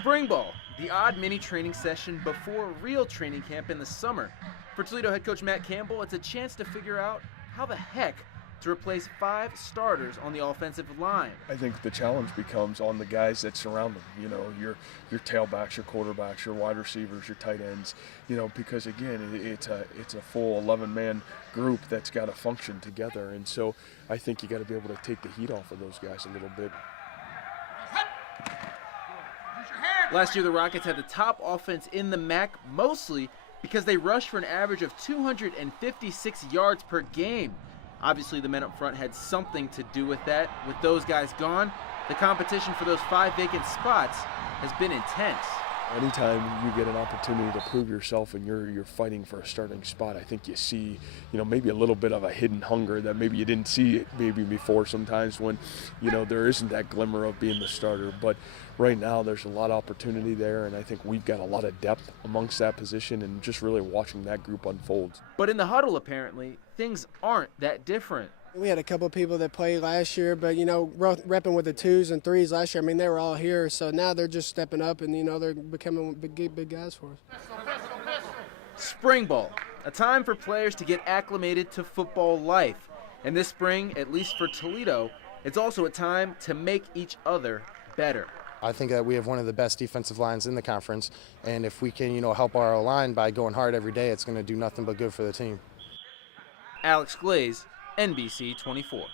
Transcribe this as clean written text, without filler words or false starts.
Spring ball, the odd mini training session before real training camp in the summer. For Toledo head coach Matt Campbell, it's a chance to figure out how the heck to replace 5 starters on the offensive line. I think the challenge becomes on the guys that surround them, your tailbacks, your quarterbacks, your wide receivers, your tight ends, because again, it's a full 11-man group that's got to function together. And so I think you got to be able to take the heat off of those guys a little bit. Last year, the Rockets had the top offense in the MAC, mostly because they rushed for an average of 256 yards per game. Obviously, the men up front had something to do with that. With those guys gone, the competition for those 5 vacant spots has been intense. Anytime you get an opportunity to prove yourself and you're fighting for a starting spot, I think you see, maybe a little bit of a hidden hunger that maybe you didn't see maybe before sometimes when, there isn't that glimmer of being the starter. But right now there's a lot of opportunity there, and I think we've got a lot of depth amongst that position and just really watching that group unfold. But in the huddle, apparently, things aren't that different. We had a couple of people that played last year, but, repping with the 2s and 3s last year, they were all here. So now they're just stepping up and, they're becoming big guys for us. Spring ball, a time for players to get acclimated to football life. And this spring, at least for Toledo, it's also a time to make each other better. I think that we have one of the best defensive lines in the conference, and if we can, help our line by going hard every day, it's going to do nothing but good for the team. Alex Glaze, NBC 24.